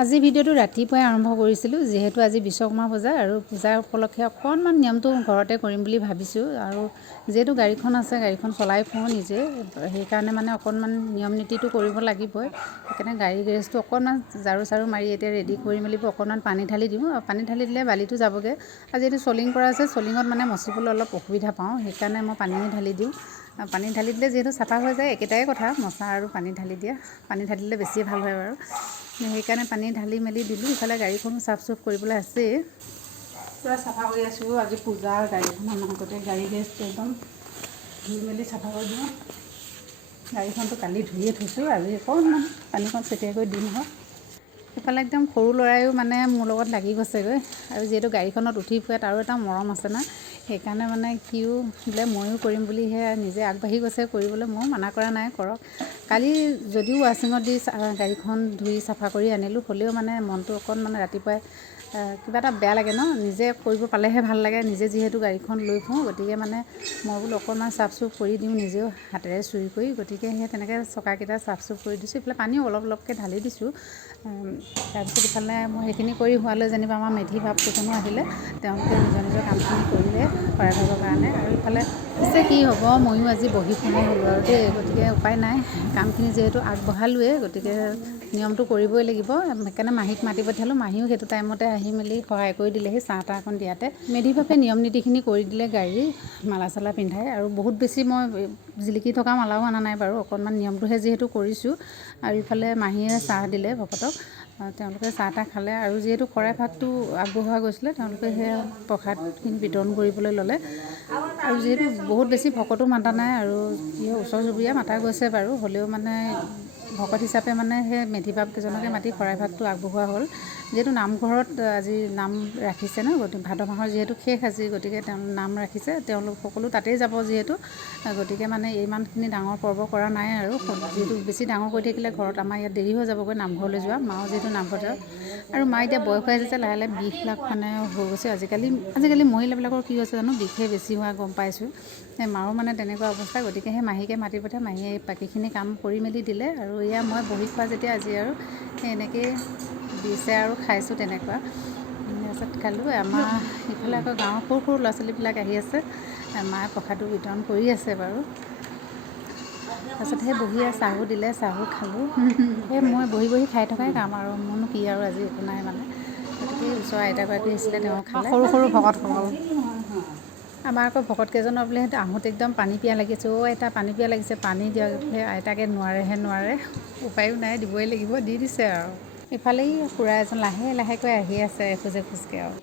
আজি ভিডিঅ'টো ৰাতিপুৱাই আৰম্ভ কৰিছিলোঁ, যিহেতু আজি বিশ্বকৰ্মা পূজা আৰু পূজাৰ উপলক্ষে অকণমান নিয়মটো ঘৰতে কৰিম বুলি ভাবিছোঁ। আৰু যিহেতু গাড়ীখন আছে, গাড়ীখন চলাই ফুৰোঁ নিজে, সেইকাৰণে মানে অকণমান নিয়ম নীতিটো কৰিব লাগিবই। সেইকাৰণে গাড়ী গেৰেজটো অকণমান ঝাৰু চাৰু মাৰি এতিয়া ৰেডি কৰি মেলি অকণমান পানী ঢালি দিওঁ। পানী ঢালি দিলে বালিটো যাবগৈ। আৰু যিহেতু চলিং কৰা আছে, চলিঙত মানে মচিবলৈ অলপ অসুবিধা পাওঁ, সেইকাৰণে মই পানী ঢালি দিওঁ। পানী ঢালি দিলে যিহেতু চাফা হৈ যায়, একেটাই কথা মচা আৰু পানী ঢালি দিয়া। পানী ঢালি দিলে বেছি ভাল হয় বাৰু, সেইকাৰণে পানী ঢালি মেলি দিলোঁ। ইফালে গাড়ীখনো চাফ চুফ কৰিবলৈ আছেই, পূৰা চাফা কৰি আছোঁ। আজি পূজাৰ গাড়ীখনৰ লগতে গাড়ী গেৰেজটো একদম ধুই মেলি চাফা কৰি দিওঁ। গাড়ীখনটো কালি ধুইয়ে থৈছোঁ, আজি অকণমান পানীখন ছটিয়াই কৰি দিম আৰু। ইফালে একদম সৰু ল'ৰায়ো মানে মোৰ লগত লাগি গৈছেগৈ, আৰু যিহেতু গাড়ীখনত উঠি ফুৰে তাৰো এটা মৰম আছে না, সেইকাৰণে মানে সিও বোলে ময়ো কৰিম বুলিহে নিজে আগবাঢ়ি গৈছে কৰিবলৈ। ময়ো মানা কৰা নাই, কৰক। কালি যদিও ৱাশ্বিঙত দি গাড়ীখন ধুই চাফা কৰি আনিলোঁ, হ'লেও মানে মনটো অকণমান ৰাতিপুৱাই কিবা এটা বেয়া লাগে ন, নিজে কৰিব পালেহে ভাল লাগে। নিজে যিহেতু গাড়ীখন লৈ ফুৰোঁ, গতিকে মানে মই বোলো অকণমান চাফ চুফ কৰি দিওঁ নিজেও হাতেৰে চুই কৰি, গতিকে সেই তেনেকৈ চকাকেইটা চাফ চুফ কৰি দিছোঁ। এইফালে পানীও অলপ অলপকৈ ঢালি দিছোঁ। তাৰপিছত ইফালে মই সেইখিনি কৰি হোৱালৈ যেনিবা আমাৰ মেধি বাপকেইজনো আহিলে, তেওঁলোকে নিজৰ নিজৰ কামখিনি কৰিলে শৰাই ভাগৰ কাৰণে। আৰু ইফালে পিছে কি হ'ব, ময়ো আজি বহি সোমাই হ'লোঁ আৰু দেই, গতিকে উপায় নাই, কামখিনি যিহেতু আগবঢ়ালোৱে, গতিকে নিয়মটো কৰিবই লাগিব। সেইকাৰণে মাহীক মাতি পঠিয়ালোঁ, মাহীও সেইটো টাইমতে আহি মেলি সহায় কৰি দিলেহি চাহ তাহ অকণ দিয়াতে। মেধি বাপে নিয়ম নীতিখিনি কৰি দিলে, গাড়ী মালা চালা পিন্ধাই। আৰু বহুত বেছি মই জিলিকি থকা মালাও অনা নাই বাৰু, অকণমান নিয়মটোহে যিহেতু কৰিছোঁ। আৰু ইফালে মাহীয়ে চাহ দিলে ভকতক, তেওঁলোকে চাহ তাহ খালে। আৰু যিহেতু শৰাই ভাগটো আগবঢ়োৱা গৈছিলে, তেওঁলোকে সেই প্ৰসাদখিনি বিতৰণ কৰিবলৈ ল'লে। আৰু যিহেতু বহুত বেছি ভকতো মাতা নাই, আৰু ওচৰ চুবুৰীয়া মাতা গৈছে বাৰু, হ'লেও মানে ভকত হিচাপে মানে সেই মেধি বাপকেইজনকে মাতি শৰাই ভাগটো আগবঢ়োৱা হ'ল। যিহেতু নামঘৰত আজি নাম ৰাখিছে ন, গতিকে ভাদ মাহৰ যিহেতু শেষ আজি, গতিকে তেওঁ নাম ৰাখিছে, তেওঁলোক সকলো তাতেই যাব যিহেতু, গতিকে মানে ইমানখিনি ডাঙৰ পৰ্ব কৰা নাই আৰু। যিহেতু বেছি ডাঙৰ কৰি থাকিলে ঘৰত আমাৰ ইয়াত দেৰি হৈ যাবগৈ নামঘৰলৈ যোৱা, মাও যিহেতু নামঘৰত যাওঁ। আৰু মা এতিয়া বয়স হৈ আহিছে, লাহে লাহে বিষবিলাক মানে হৈ গৈছে। আজিকালি মহিলাবিলাকৰ কি হৈছে জানো, বিষে বেছি হোৱা গম পাইছোঁ। সেই মাৰো মানে তেনেকুৱা অৱস্থা, গতিকে সেই মাহীকে মাতি পঠিয়াই মাহীয়ে বাকীখিনি কাম কৰি মেলি দিলে। আৰু এয়া মই বহি খোৱা যেতিয়া আজি আৰু সেই এনেকৈয়ে দিছে আৰু খাইছোঁ তেনেকুৱা। তাৰপিছত খালোঁ। আমাৰ ইফালে আকৌ গাঁৱৰ সৰু সৰু ল'ৰা ছোৱালীবিলাক আহি আছে, মায়ে প্ৰসাদটো বিতৰণ কৰি আছে বাৰু। তাৰপিছত সেই বহি চাহো দিলে, চাহো খালোঁ। সেই মই বহি বহি খাই থকাই কাম আৰু, মোৰনো কি আৰু আজি একো নাই মানে। গতিকে ওচৰৰ আইতাগৰাকী আহিছিলে, তেওঁ খালে। সৰু সৰু ভকতসকল আমাৰ আকৌ ভকতকেইজনৰ বোলে আহোঁতে একদম পানী পিয়াহ লাগিছে। অ' আইতা পানী পিয়াহ লাগিছে, পানী দিয়ক। সেই আইতাকে নোৱাৰে, উপায়ো নাই, দিবই লাগিব, দি দিছে আৰু। ইফালেই খুৰা এজন লাহে লাহেকৈ আহি আছে, এখোজ এখোজকৈ আৰু।